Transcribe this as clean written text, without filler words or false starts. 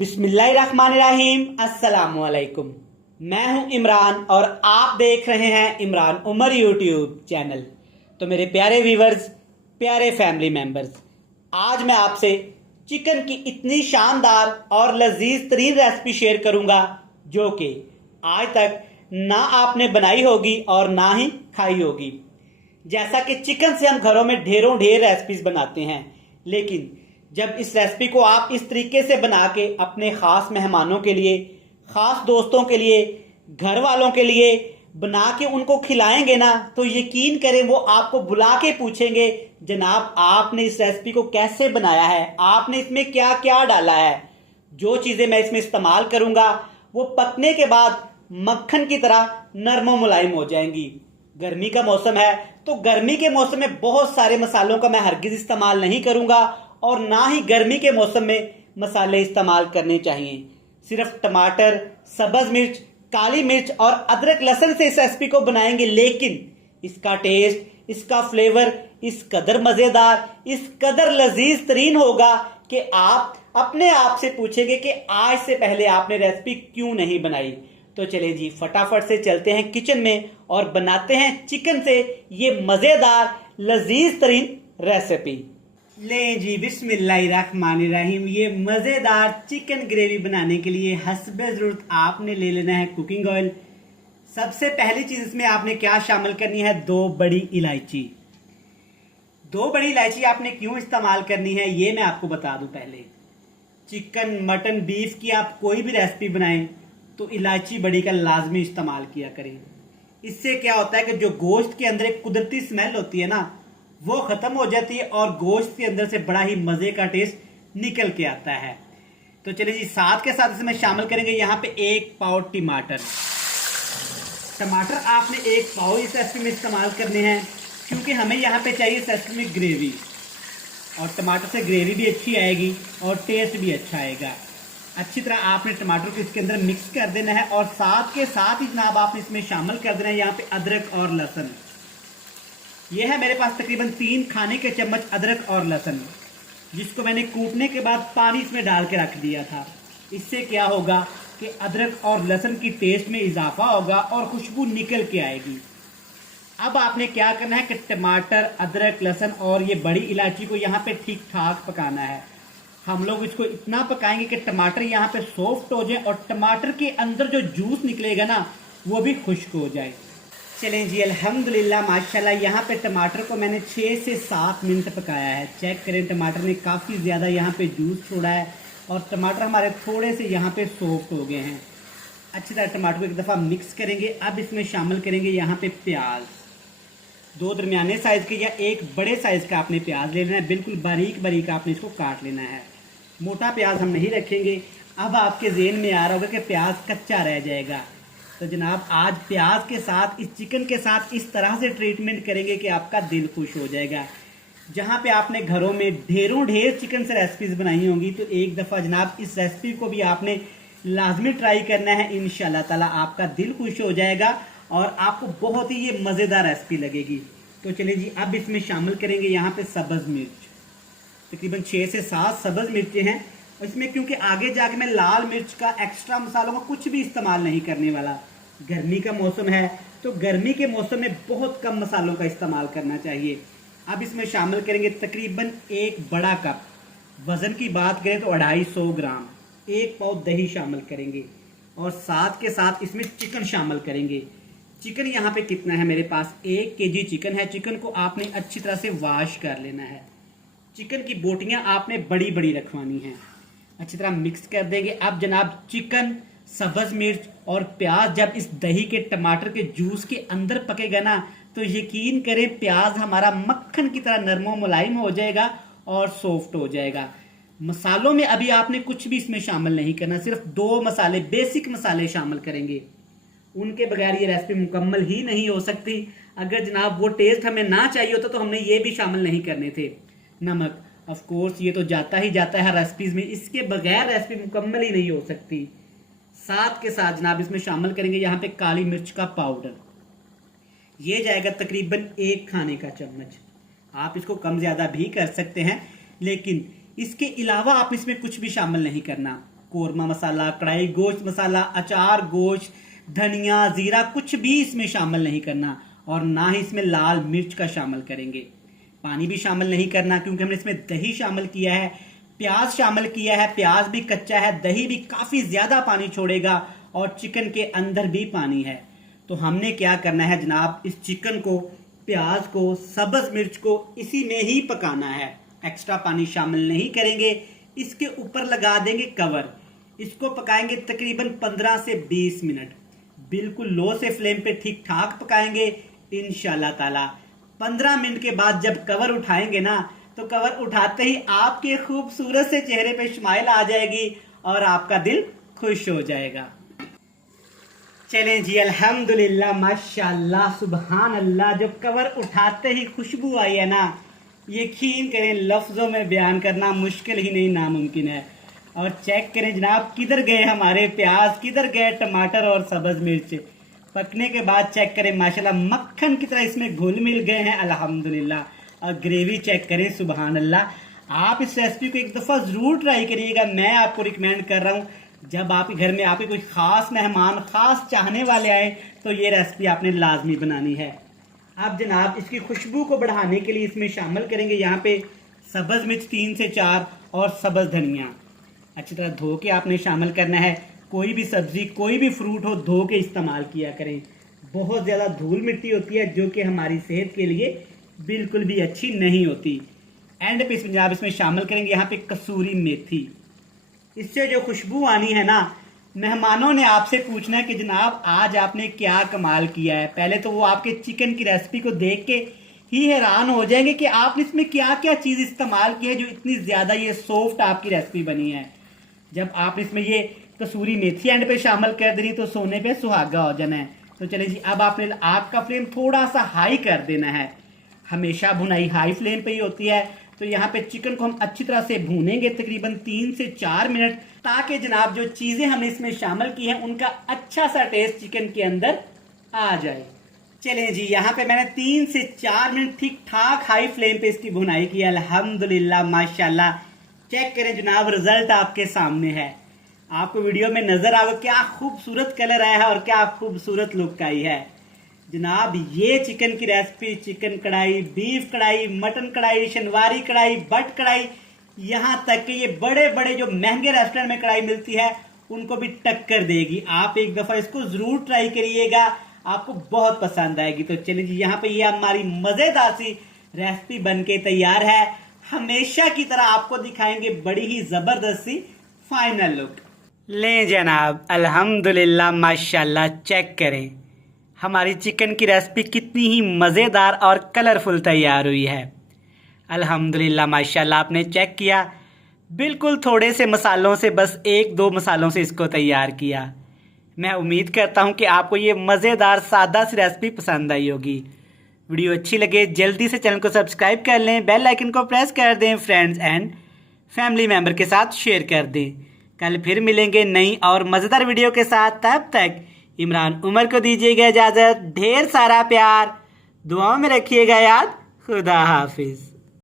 बिस्मिल्लाहिर्रहमानिर्रहीम। अस्सलामुअलैकुम। मैं हूं इमरान और आप देख रहे हैं इमरान उमर यूट्यूब चैनल। तो मेरे प्यारे व्यूवर्स, प्यारे फैमिली मेंबर्स, आज मैं आपसे चिकन की इतनी शानदार और लजीज तरीन रेसिपी शेयर करूंगा जो कि आज तक ना आपने बनाई होगी और ना ही खाई होगी। जैसा कि चिकन से हम घरों में ढेरों ढेर रेसिपीज बनाते हैं, लेकिन जब इस रेसिपी को आप इस तरीके से बना के अपने ख़ास मेहमानों के लिए, ख़ास दोस्तों के लिए, घर वालों के लिए बना के उनको खिलाएंगे ना, तो यकीन करें वो आपको बुला के पूछेंगे, जनाब आपने इस रेसिपी को कैसे बनाया है, आपने इसमें क्या क्या डाला है। जो चीज़ें मैं इसमें इस्तेमाल करूँगा वो पकने के बाद मक्खन की तरह नरम मुलायम हो जाएंगी। गर्मी का मौसम है तो गर्मी के मौसम में बहुत सारे मसालों का मैं हरगिज इस्तेमाल नहीं करूँगा और ना ही गर्मी के मौसम में मसाले इस्तेमाल करने चाहिए। सिर्फ टमाटर, सब्ज मिर्च, काली मिर्च और अदरक लहसुन से इस रेसिपी को बनाएंगे, लेकिन इसका टेस्ट, इसका फ्लेवर इस कदर मज़ेदार, इस कदर लजीज तरीन होगा कि आप अपने आप से पूछेंगे कि आज से पहले आपने रेसिपी क्यों नहीं बनाई। तो चलें जी, फटाफट से चलते हैं किचन में और बनाते हैं चिकन से ये मज़ेदार लजीज तरीन रेसिपी। लें जी, बिस्मिल्लाहिर्रहमानिर्रहीम। ये मज़ेदार चिकन ग्रेवी बनाने के लिए हस्बे ज़रूरत आपने ले लेना है कुकिंग ऑयल। सबसे पहली चीज़ इसमें आपने क्या शामिल करनी है, 2 बड़ी इलायची। 2 बड़ी इलायची आपने क्यों इस्तेमाल करनी है ये मैं आपको बता दूं। पहले चिकन, मटन, बीफ की आप कोई भी रेसिपी बनाएं तो इलायची बड़ी का लाजमी इस्तेमाल किया करें। इससे क्या होता है कि जो गोश्त के अंदर एक कुदरती स्मेल होती है ना, वो खत्म हो जाती है और गोश्त के अंदर से बड़ा ही मजे का टेस्ट निकल के आता है। तो चलिए जी, साथ के साथ इसमें शामिल करेंगे यहाँ पे 1 पाव टमाटर। टमाटर आपने 1 पाव इस रेसिपी में इस्तेमाल करने हैं क्योंकि हमें यहाँ पे चाहिए इस रेसिपी में ग्रेवी, और टमाटर से ग्रेवी भी अच्छी आएगी और टेस्ट भी अच्छा आएगा। अच्छी तरह आपने टमाटर को इसके अंदर मिक्स कर देना है और साथ के साथ ही जनाब आपने इसमें शामिल कर देना है यहाँ पे अदरक और लहसुन। यह है मेरे पास तकरीबन 3 खाने के चम्मच अदरक और लहसुन, जिसको मैंने कूटने के बाद पानी इसमें डाल के रख दिया था। इससे क्या होगा कि अदरक और लहसुन की टेस्ट में इजाफा होगा और खुशबू निकल के आएगी। अब आपने क्या करना है कि टमाटर, अदरक, लहसुन और ये बड़ी इलायची को यहाँ पे ठीक ठाक पकाना है। हम लोग इसको इतना पकाएंगे कि टमाटर यहाँ पे सॉफ्ट हो जाए और टमाटर के अंदर जो जूस निकलेगा ना वो भी खुश्क हो जाए। चलें जी, अल्हम्दुलिल्लाह माशाल्लाह, यहाँ पे टमाटर को मैंने 6 से 7 मिनट पकाया है। चेक करें, टमाटर ने काफ़ी ज़्यादा यहाँ पे जूस छोड़ा है और टमाटर हमारे थोड़े से यहाँ पे सॉफ्ट हो गए हैं। अच्छी तरह टमाटर को एक दफ़ा मिक्स करेंगे। अब इसमें शामिल करेंगे यहाँ पे प्याज। 2 दरमियाने साइज़ के या 1 बड़े साइज़ का आपने प्याज ले लेना है। बिल्कुल बारीक बारीक आपने इसको काट लेना है, मोटा प्याज हम नहीं रखेंगे। अब आपके ज़हन में आ रहा होगा कि प्याज कच्चा रह जाएगा, तो जनाब आज प्याज के साथ, इस चिकन के साथ इस तरह से ट्रीटमेंट करेंगे कि आपका दिल खुश हो जाएगा। जहाँ पे आपने घरों में ढेरों ढेर चिकन से रेसिपीज़ बनाई होंगी, तो एक दफ़ा जनाब इस रेसिपी को भी आपने लाजमी ट्राई करना है। इंशाल्लाह ताला आपका दिल खुश हो जाएगा और आपको बहुत ही ये मज़ेदार रेसिपी लगेगी। तो चलिए जी, अब इसमें शामिल करेंगे यहाँ पे सब्ज़ मिर्च। तकरीबन 6 से 7 सब्ज़ मिर्चें हैं। इसमें क्योंकि आगे जाके मैं लाल मिर्च का, एक्स्ट्रा मसालों का कुछ भी इस्तेमाल नहीं करने वाला। गर्मी का मौसम है तो गर्मी के मौसम में बहुत कम मसालों का इस्तेमाल करना चाहिए। अब इसमें शामिल करेंगे तकरीबन 1 बड़ा कप, वज़न की बात करें तो 250 ग्राम, 1 पाव दही शामिल करेंगे और साथ के साथ इसमें चिकन शामिल करेंगे। चिकन यहाँ पे कितना है, मेरे पास 1 केजी चिकन है। चिकन को आपने अच्छी तरह से वॉश कर लेना है। चिकन की बोटियाँ आपने बड़ी बड़ी रखवानी हैं। अच्छी तरह मिक्स कर देंगे। अब जनाब चिकन, सब्ज़ मिर्च और प्याज जब इस दही के, टमाटर के जूस के अंदर पकेगा ना, तो यकीन करें प्याज हमारा मक्खन की तरह नरम मुलायम हो जाएगा और सॉफ्ट हो जाएगा। मसालों में अभी आपने कुछ भी इसमें शामिल नहीं करना, सिर्फ 2 मसाले, बेसिक मसाले शामिल करेंगे। उनके बगैर ये रेसिपी मुकम्मल ही नहीं हो सकती। अगर जनाब वो टेस्ट हमें ना चाहिए होता तो हमने ये भी शामिल नहीं करने थे। नमक, ऑफ कोर्स ये तो जाता ही जाता है रेसिपीज़ में, इसके बगैर रेसिपी मुकम्मल ही नहीं हो सकती। साथ के साथ जनाब इसमें शामिल करेंगे यहाँ पे काली मिर्च का पाउडर। ये जाएगा तकरीबन 1 खाने का चम्मच। आप इसको कम ज़्यादा भी कर सकते हैं, लेकिन इसके अलावा आप इसमें कुछ भी शामिल नहीं करना। कोरमा मसाला, कढ़ाई गोश्त मसाला, अचार गोश्त, धनिया, जीरा कुछ भी इसमें शामिल नहीं करना और ना ही इसमें लाल मिर्च का शामिल करेंगे। पानी भी शामिल नहीं करना क्योंकि हमने इसमें दही शामिल किया है, प्याज शामिल किया है, प्याज भी कच्चा है, दही भी काफी ज्यादा पानी छोड़ेगा और चिकन के अंदर भी पानी है। तो हमने क्या करना है जनाब, इस चिकन को, प्याज को, सब्ज मिर्च को इसी में ही पकाना है, एक्स्ट्रा पानी शामिल नहीं करेंगे। इसके ऊपर लगा देंगे कवर, इसको पकाएंगे तकरीबन 15 से 20 मिनट, बिल्कुल लो से फ्लेम पे ठीक ठाक पकाएंगे इंशाल्लाह ताला। 15 मिनट के बाद जब कवर उठाएंगे ना, तो कवर उठाते ही आपके खूबसूरत से चेहरे पे स्माइल आ जाएगी और आपका दिल खुश हो जाएगा। चलें जी, अल्हम्दुलिल्लाह, माशाल्लाह, सुभान अल्लाह। जो कवर उठाते ही खुशबू आई है ना, यकीन करें लफ्जों में बयान करना मुश्किल ही नहीं, नामुमकिन है। और चेक करें जनाब, किधर गए हमारे प्याज, किधर गए टमाटर और सब्ज मिर्च। पकने के बाद चेक करें माशाल्लाह मक्खन की तरह इसमें घुल मिल गए हैं अल्हम्दुलिल्लाह। और ग्रेवी चेक करें, सुभान अल्लाह। आप इस रेसिपी को एक दफ़ा ज़रूर ट्राई करिएगा, मैं आपको रिकमेंड कर रहा हूँ। जब आपके घर में आपके कोई ख़ास मेहमान, ख़ास चाहने वाले आए, तो ये रेसिपी आपने लाजमी बनानी है। अब जनाब इसकी खुशबू को बढ़ाने के लिए इसमें शामिल करेंगे यहाँ पे सब्ज़ मिर्च 3 से 4 और सब्ज़ धनिया। अच्छी तरह धो के आपने शामिल करना है। कोई भी सब्जी, कोई भी फ्रूट हो, धो के इस्तेमाल किया करें। बहुत ज़्यादा धूल मिट्टी होती है जो कि हमारी सेहत के लिए बिल्कुल भी अच्छी नहीं होती। एंड पे जनाब इसमें शामिल करेंगे यहाँ पे कसूरी मेथी। इससे जो खुशबू आनी है ना, मेहमानों ने आपसे पूछना है कि जनाब आज आपने क्या कमाल किया है। पहले तो वो आपके चिकन की रेसिपी को देख के ही हैरान हो जाएंगे कि आपने इसमें क्या क्या चीज़ इस्तेमाल की है जो इतनी ज़्यादा ये सॉफ्ट आपकी रेसिपी बनी है। जब आप इसमें ये कसूरी मेथी एंड पे शामिल कर देनी तो सोने पे सुहागा हो जाना है। तो चलिए जी, अब आपने आग का फ्लेम थोड़ा सा हाई कर देना है। हमेशा भुनाई हाई फ्लेम पे ही होती है। तो यहाँ पे चिकन को हम अच्छी तरह से भूनेंगे तकरीबन 3 से 4 मिनट, ताकि जनाब जो चीज़ें हमने इसमें शामिल की हैं उनका अच्छा सा टेस्ट चिकन के अंदर आ जाए। चलें जी, यहाँ पे मैंने 3 से 4 मिनट ठीक ठाक हाई फ्लेम पे इसकी भुनाई की है अल्हम्दुलिल्लाह, माशाल्लाह। चेक करें जनाब, रिजल्ट आपके सामने है। आपको वीडियो में नजर आएगा क्या खूबसूरत कलर आया है और क्या खूबसूरत लुक आई है। जनाब ये चिकन की रेसिपी, चिकन कढ़ाई, बीफ कढ़ाई, मटन कढ़ाई, शनवारी कढ़ाई, बट कढ़ाई, यहाँ तक कि ये बड़े बड़े जो महंगे रेस्टोरेंट में कढ़ाई मिलती है उनको भी टक्कर देगी। आप एक दफ़ा इसको ज़रूर ट्राई करिएगा, आपको बहुत पसंद आएगी। तो चलिए जी, यहाँ पे ये हमारी मज़ेदार सी रेसिपी बनके तैयार है। हमेशा की तरह आपको दिखाएंगे बड़ी ही ज़बरदस्त सी फाइनल लुक। लें जनाब, अल्हम्दुलिल्लाह, माशाल्लाह। चेक करें हमारी चिकन की रेसिपी कितनी ही मज़ेदार और कलरफुल तैयार हुई है अल्हम्दुलिल्लाह, माशाल्लाह। आपने चेक किया, बिल्कुल थोड़े से मसालों से, बस 1-2 मसालों से इसको तैयार किया। मैं उम्मीद करता हूँ कि आपको ये मज़ेदार सादा सी रेसिपी पसंद आई होगी। वीडियो अच्छी लगे जल्दी से चैनल को सब्सक्राइब कर लें, बेल आइकन को प्रेस कर दें, फ्रेंड्स एंड फैमिली मेम्बर के साथ शेयर कर दें। कल फिर मिलेंगे नई और मज़ेदार वीडियो के साथ। तब तक इमरान उमर को दीजिएगा इजाज़त। ढेर सारा प्यार, दुआओं में रखिएगा याद। खुदा हाफिज़।